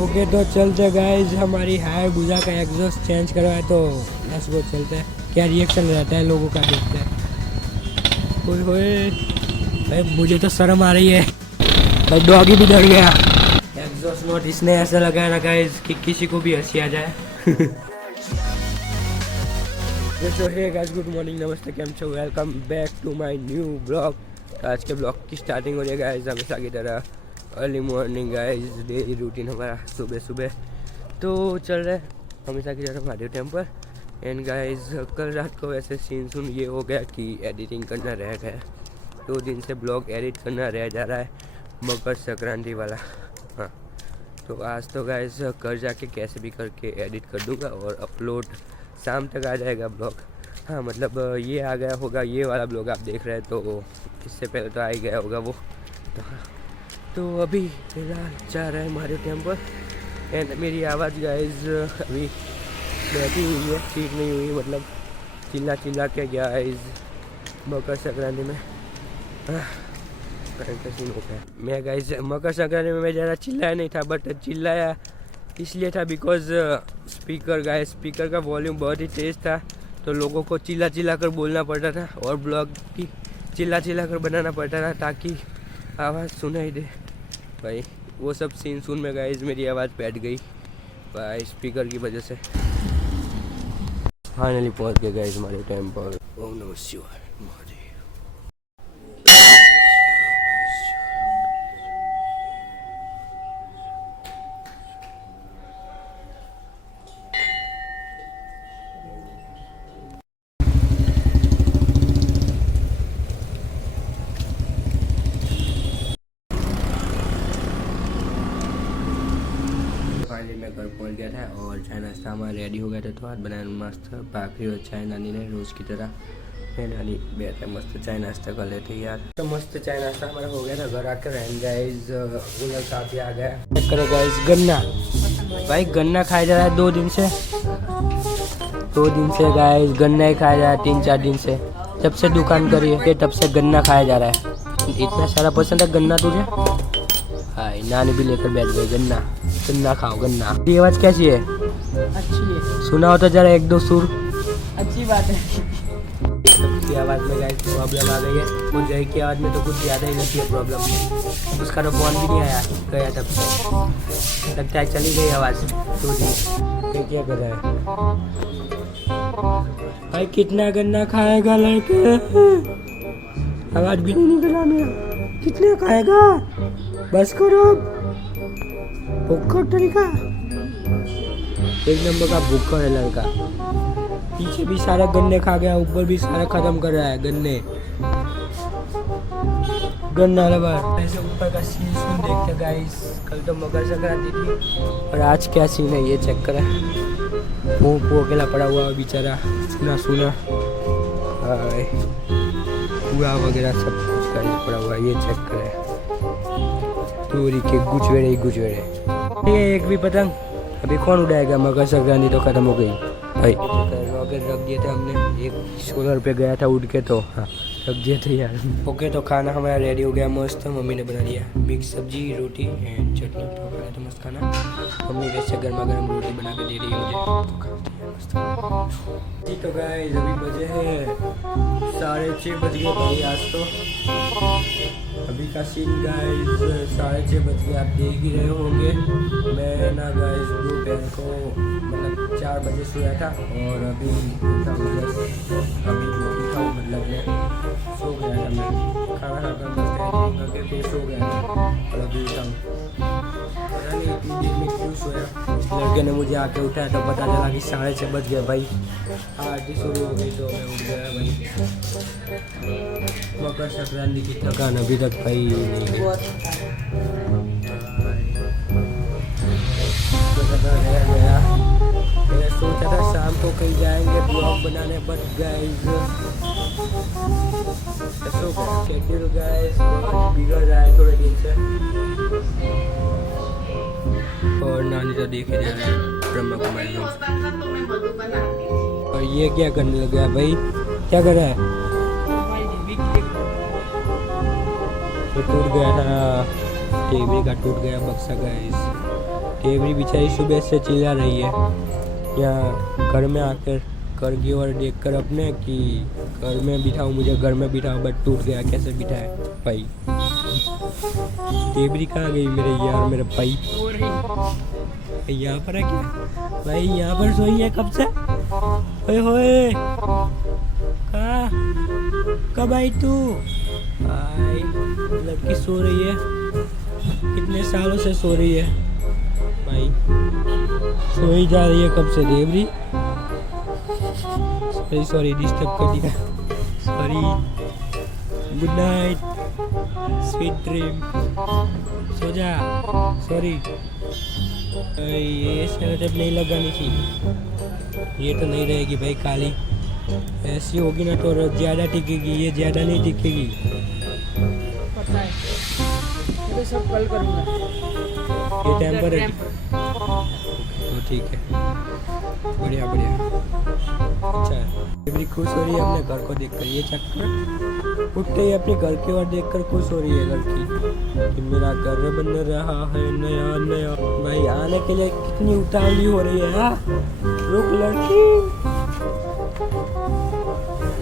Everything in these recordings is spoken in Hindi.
ओके तो चलते गाइज, हमारी हायर बुझा का एग्जॉस्ट चेंज करवाए तो लेट्स गो चलते हैं। क्या रिएक्शन रहता है लोगों का देखते हैं। ओए होए भाई, मुझे तो शर्म आ रही है भाई, डॉगी भी डर गया। एग्जॉस्ट नोट इसने ऐसा लगाया ना गाइज कि किसी को भी हंसी आ जाए। तो हे गाइस, गुड मॉर्निंग, नमस्ते, केम छो, welcome back to my new blog. आज के ब्लॉग की स्टार्टिंग हो रही है गाइस हमेशा की तरह early morning guys, daily routine हमारा सुबह सुबह। तो चल रहे हमेशा की तरह महादेव टेम्पल। एंड गाइस कल रात को वैसे सीन सुन ये हो गया कि एडिटिंग करना रह गया। 2 दिन से ब्लॉग एडिट करना रह जा रहा है, मकर संक्रांति वाला। हाँ, तो आज तो गाइस घर जाके कैसे भी करके एडिट कर दूँगा और अपलोड शाम तक आ जाएगा ब्लॉग। हाँ मतलब ये आ गया होगा, ये वाला ब्लॉग आप देख रहे हैं, तो इससे पहले तो आ ही गया होगा वो। तो हाँ, तो अभी फिलहाल जा रहे हैं हमारे टेम्पल। एंड मेरी आवाज़ गाइस अभी बैठी हुई है, ठीक नहीं हुई, मतलब चिल्ला चिल्ला के गाइस मकर संक्रांति में सीन हो गया। मैं गाइस मकर संक्रांति में मैं ज़्यादा चिल्लाया नहीं था, बट चिल्लाया इसलिए था बिकॉज स्पीकर गाइस, स्पीकर का वॉल्यूम बहुत ही तेज़ था, तो लोगों को चिल्ला चिल्ला कर बोलना पड़ता था और ब्लॉग भी चिल्ला चिल्ला कर बनाना पड़ता था ताकि आवाज़ सुनाई दे भाई। वो सब सीन सुन में गाइस मेरी आवाज़ बैठ गई भाई स्पीकर की वजह से। फाइनली पहुंच गए गाइस हमारे टेम्पल। ओम नमः शिवाय महादेव। मैं घर पहुंच गया था और चाय नाश्ता हमारा रेडी हो गया था, तो आज बनाया मस्त भाखरी और चाय नानी ने रोज़ की तरह। है नानी बैठे मस्त चाय नाश्ता कर लेते यार। तो मस्त चाय नाश्ता हमारा हो गया था। घर आकर गाइस कूलर काफ़ी आ गया। चेक करो गाइस, गन्ना भाई, गन्ना खाया जा रहा है 2 दिन से। 2 दिन से गाइस गन्ना ही खाया जा रहा है, 3-4 दिन से। जब से दुकान करी है तब से गन्ना खाया जा रहा है। इतना सारा पसंद है गन्ना तुझे? हाय, नानी भी लेकर बैठ गई। गन्ना गन्ना खाओ गन्ना। ये आवाज़ कैसी है? अच्छी है। सुनाओ तो जरा 1-2 सुर। अच्छी बात है। सबकी आवाज़ में गाइस प्रॉब्लम आ गई है। वो जय की आवाज़ में तो कुछ ज़्यादा ही लगती है प्रॉब्लम। उसका तो फोन भी नहीं आया गया तब से, लगता है चली गई आवाज़। तो जी क्या कर रहा है भाई? कितना गन्ना खाएगा लड़के? आवाज़ भी नहीं निकला मेरा। कितना खाएगा? बस करो, भूखा तरीका। एक नंबर का भूखा है लड़का। पीछे भी सारे गन्ने खा गया, ऊपर भी सारे खत्म कर रहा है गन्ने। गन्ना लगा ऐसे ऊपर का सीन सुन देखते गाइस। कल तो मकर संक्रांति थी और आज क्या सीन है ये चेक करें। वो अकेला पड़ा हुआ बेचारा, सुना सुना कूड़ा वगैरह सब कुछ गाइस पड़ा हुआ, ये चेक करें। चोरी के गुजवेड़े ही गुजवेड़े। ये एक भी पतंग अभी कौन उड़ाएगा? मकर संक्रांति तो खत्म हो गई भाई। रॉकेट रख दिए थे हमने, एक 16 रुपये गया था उड़ के, तो हाँ रख दिए थे यार। ओके तो खाना हमारा रेडी हो गया मस्त। मम्मी ने बना दिया मिक्स सब्जी, रोटी एंड चटनी। तो खाया तो मस्त खाना। मम्मी वैसे गर्मा गर्म रोटी बना के दे रही है मुझे, तो खाते हैं मस्त। जी तो गाइस अभी बजे हैं 6:30 बज गए भाई आज तो। अभी का सीन गाइस 6:30 बज गए, आप देख ही रहे होंगे। मैं ना गाइस दोपहर को मतलब 4 बजे सोया था और अभी उठा अभी रोटी खाऊँ, मतलब मैं सो गया था। मैं खाना खाकर बस करके फिर सो गया था और अभी उठा पता नहीं इतनी देर में क्यों सोया। लड़के ने मुझे आके उठाया तो पता चला कि 6:30 बज गया भाई। आरती शुरू हो गई तो मैं उठ गया भाई। मकर संक्रांति की थकान अभी तक भाई नहीं गई। मैं सोचा था शाम को कहीं जाएंगे ब्लॉग बनाने, बट गाइस शेड्यूल गाइस बिगड़ रहा है थोड़े दिन से। और नानी तो देखे जा रहे हैं ब्रह्मा कुमारी। और ये क्या करने लगा भाई? क्या कर रहा है? ये टूट गया था, टीवी का टूट गया बक्सा गाइस। टेबरी बेचारी सुबह से चिल्ला रही है यहाँ घर में आकर कर की ओर देख कर अपने कि घर में बिठाऊँ, मुझे घर में बिठाओ, बट टूट गया, कैसे बिठाए भाई। टेबरी कहाँ गई मेरे यार, मेरा भाई यहाँ पर है क्या भाई? यहाँ पर सोई है कब से? ओए होए कहाँ कब आई तू भाई? लड़की सो रही है, कितने सालों से सो रही है भाई, सो ही जा रही है कब से देवरी। सॉरी सॉरी डिस्टर्ब कर दिया, sorry. Good night, sweet dream, सो जा। सॉरी ये सेलोटेप नहीं लगानी थी, ये तो नहीं रहेगी भाई काली, ऐसी होगी ना तो ज़्यादा टिकेगी, ये ज़्यादा नहीं टिकेगी। पता है, ये सब कल करूँगा। ये टेम्परेरी तो ठीक है, बढ़िया बढ़िया। अच्छा है, खुश हो रही है अपने घर को देखकर, ये चक्कर उठते ही अपने घर की ओर देखकर खुश हो रही है लड़की कि मेरा घर बन रहा है नया नया। भाई आने के लिए कितनी उतावली हो रही है। हाँ रुक लड़की,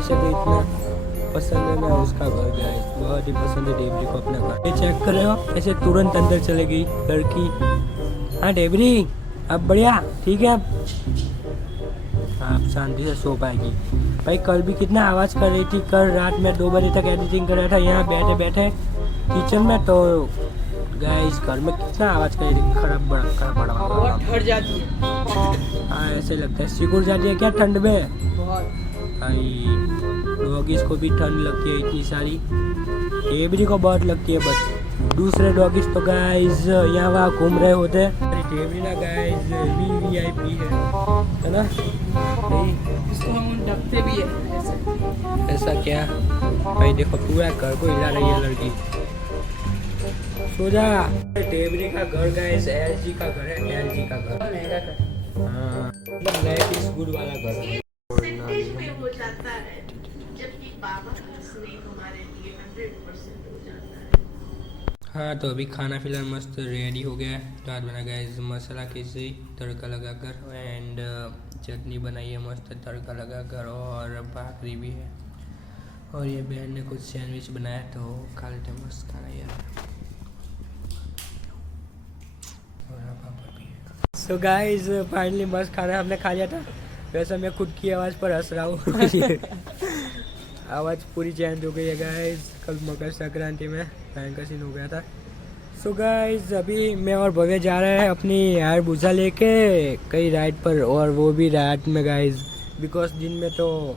इसे तो इतना पसंद है ना उसका घर, गाइस बहुत ही पसंद है डेबरी को अपना घर। ये चेक कर रहे हो ऐसे तुरंत अंदर चले गई लड़की। हाँ डेबरी अब बढ़िया ठीक है, अब आप शांति से सो पाएगी। भाई कल भी कितना आवाज़ कर रही थी, कल रात में 2 बजे तक एडिटिंग कर रहा था यहाँ बैठे बैठे किचन में, तो गाइस घर में कितना आवाज़ कर रही थी, खराब बड़ा ठहर जाती है। हाँ ऐसे लगता है सिकुड़ जाती है क्या ठंड में भाई। डॉगीज को भी ठंड लगती है इतनी सारी, टेबरी को बहुत लगती है, बट दूसरे डॉगीज तो गाइस यहाँ वहाँ घूम रहे होते हैं। टेबरी ना गाइस VIP है ना भाई, इसको हम ढकते भी है ऐसा क्या भाई? देखो पूरा घर को हिला रही है लड़की, सो जा। टेबरी का घर गाइस LG का घर है, LG का घर, महंगा कर। हाँ मतलब लाइफ इज गुड वाला घर है। हो जाता है जबकि बाबा का स्नेह हमारे लिए 100% हो जाता है। हाँ तो अभी खाना फिलहाल मस्त रेडी हो गया है। तो आज बना गया इस मसाला खिचड़ी तड़का लगाकर, एंड चटनी बनाई है मस्त तड़का लगाकर, और भाकरी भी है, और ये बहन ने कुछ सैंडविच बनाया तो खा लेते मस्त खाना यार, और पापड़ भी है। सो गाइस फाइनली मस्त खाना हमने खा लिया था। वैसे मैं खुद की आवाज़ पर हंस रहा हूँ आवाज़ पूरी चेंज हो गई है गाइस, कल मकर संक्रांति में भयंकर सीन हो गया था। सो गाइस अभी मैं और भव्य जा रहे हैं अपनी यार भूसा लेके कई राइड पर, और वो भी रात में गाइस, बिकॉज दिन में तो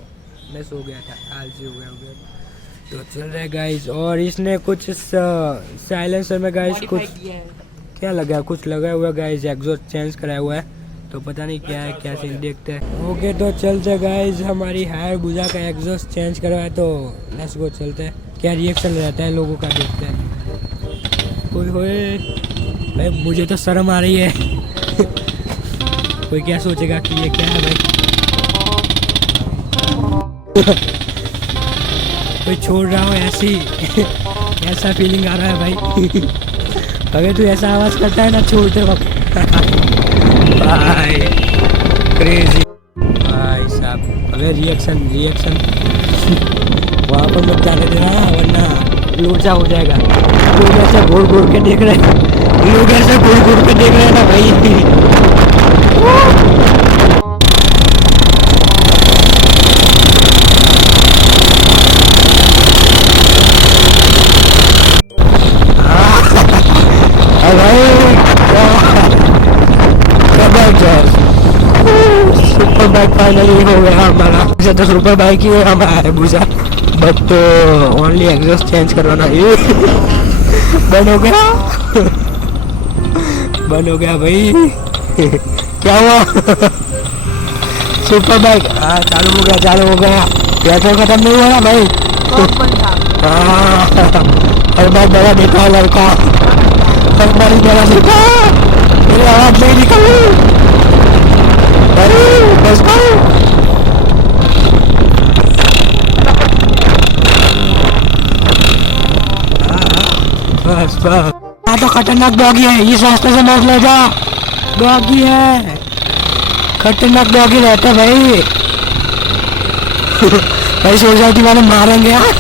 मैं सो गया था, आलसी हो गया। तो चल रहे गाइस, और इसने कुछ साइलेंसर में गाइस कुछ क्या लगा, कुछ लगा हुआ गाइस, एग्जॉस्ट चेंज कराया हुआ है, तो पता नहीं क्या है, क्या सीन देखते हैं। ओके तो चलते गाइस, हमारी हायर भुजा का एग्जॉस्ट चेंज करवाए तो लेट्स गो, चलते हैं क्या रिएक्शन रहता है लोगों का, देखते हैं। कोई होए भाई, मुझे तो शर्म आ रही है कोई क्या सोचेगा कि ये क्या है भाई कोई छोड़ रहा हो ऐसी ऐसा फीलिंग आ रहा है भाई अगर तू ऐसा आवाज़ करता है ना छोड़ते वक्त भाई क्रेजी भाई साहब। अगर रिएक्शन वहाँ पर मत जाने देना वरना लोचा हो जाएगा। लोग ऐसे घूर घूर के देख रहे हैं, लोग ऐसे घूर घूर के देख रहे हैं ना भाई सुपर बाइक फाइनली हो गया हमारा। वैसे तो सुपर बाइक ही है हमारा भूसा, बट ओनली एग्जॉस्ट चेंज करवाना ये बंद हो गया बंद हो गया भाई क्या हुआ सुपर बाइक हाँ चालू हो गया पेट्रोल खत्म नहीं हुआ ना भाई हाँ हर बार बड़ा देखा है लड़का, हर बार बड़ा देखा, मेरी आवाज नहीं निकल बस बस तो खतरनाक डॉगी है, इस रास्ते से मत ले जा। डॉगी है, खतरनाक डॉगी रहता है भाई। भाई सोसाइटी वाले मारेंगे यार।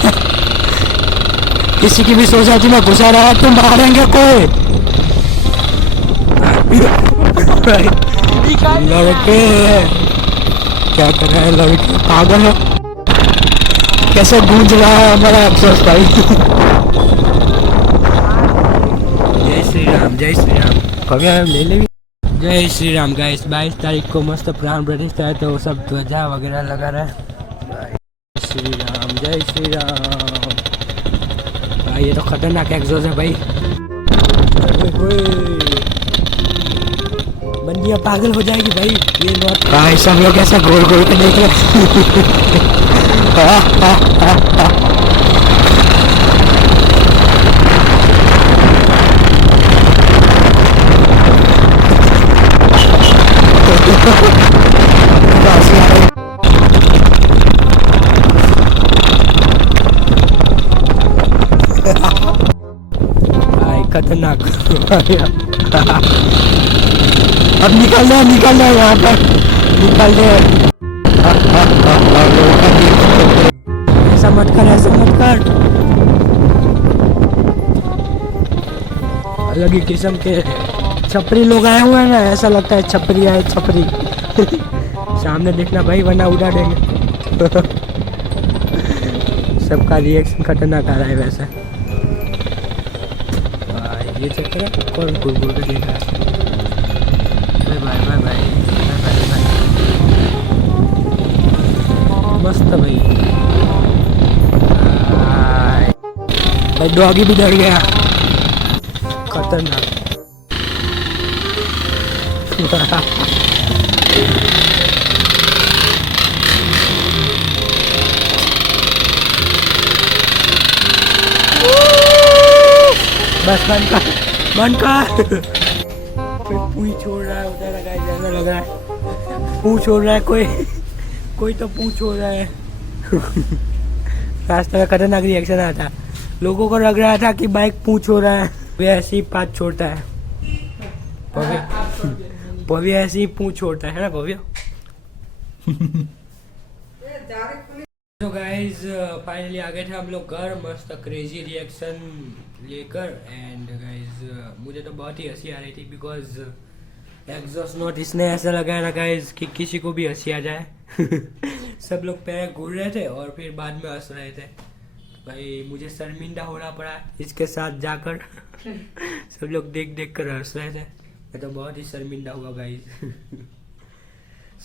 किसी की भी सोसाइटी में घुसा रहा है तो मारेंगे कोई। लड़के क्या कर रहे हैं, लड़के पागल है। कैसे गूंज रहा है हमारा अफसोस भाई। जय श्री राम, जय श्री राम। भगवान ले ले। जय श्री राम गाइस, 22 तारीख को मस्त प्राण प्रतिष्ठा है तो सब ध्वजा वगैरह लगा रहा है। जय श्री राम, जय श्री राम। भाई ये तो खतरनाक एग्जॉस्ट है भाई। बंदियाँ पागल हो जाएगी भाई। ये बहुत भाई सब लोग ऐसा गोल गोल के देख रहे। भाई खतरनाक। अब निकल रहे यहाँ पर, निकल रहे। ऐसा मत कर, ऐसा मत कर। अलग ही किस्म के छपरी लोग आए हुए हैं ना, ऐसा लगता है छपरी आए छपरी। सामने देखना भाई वरना उड़ा देंगे। सबका रिएक्शन खतरनाक आ रहा है वैसे। भाई ये चक्कर है, कौन घूर घूर के देख रहा है। Bye bye bye bye. मस्त भाई। भाई डॉगी भी डर गया, खतरनाक। बस बंद कर, बंद कर। पूछ छोड़ रहा है उधर, लगा ज्यादा लग रहा है। पूछ छोड़ रहा है कोई तो पूछ छोड़ रहा है। रास्ते में खतरनाक रिएक्शन आया था, लोगों को लग रहा था कि बाइक पूछ हो रहा है। वे ऐसे ही पाँच छोड़ता है भव्य, ऐसे ही पूछ छोड़ता है ना भव्य। तो गाइज फाइनली आ गए थे हम लोग घर, मस्त क्रेजी रिएक्शन लेकर। एंड गाइज मुझे तो बहुत ही हंसी आ रही थी बिकॉज एग्जॉस्ट नोट इसने ऐसा लगाया ना गाइज कि किसी को भी हंसी आ जाए। सब लोग पैर घूर रहे थे और फिर बाद में हंस रहे थे। भाई मुझे शर्मिंदा होना पड़ा इसके साथ जाकर। सब लोग देख देख कर हंस रहे थे, मैं तो बहुत ही शर्मिंदा हुआ गाइज।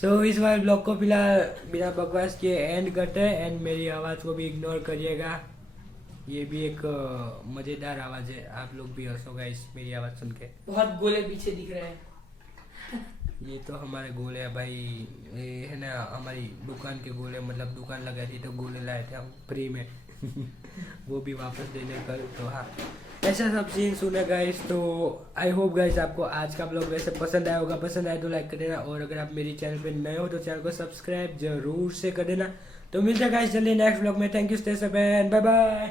सो इस बार ब्लॉग को फिलहाल बिना बकवास किए एंड करते हैं। एंड मेरी आवाज़ को भी इग्नोर करिएगा, ये भी एक मज़ेदार आवाज़ है, आप लोग भी हंसोगा इस मेरी आवाज़ सुन के। बहुत गोले पीछे दिख रहे हैं। ये तो हमारे गोले है भाई, ये है ना हमारी दुकान के गोले, मतलब दुकान लगाई थी तो गोले लाए थे हम फ्री में। वो भी वापस देने कल। तो हाँ ऐसा सब सीन सुने गाइस। तो आई होप गाइस आपको आज का ब्लॉग वैसे पसंद आया होगा। पसंद आए तो लाइक कर देना, और अगर आप मेरी चैनल पे नए हो तो चैनल को सब्सक्राइब जरूर से कर देना। तो मिलते हैं गाइस जल्दी नेक्स्ट ब्लॉग में। Thank you, stay safe and bye bye.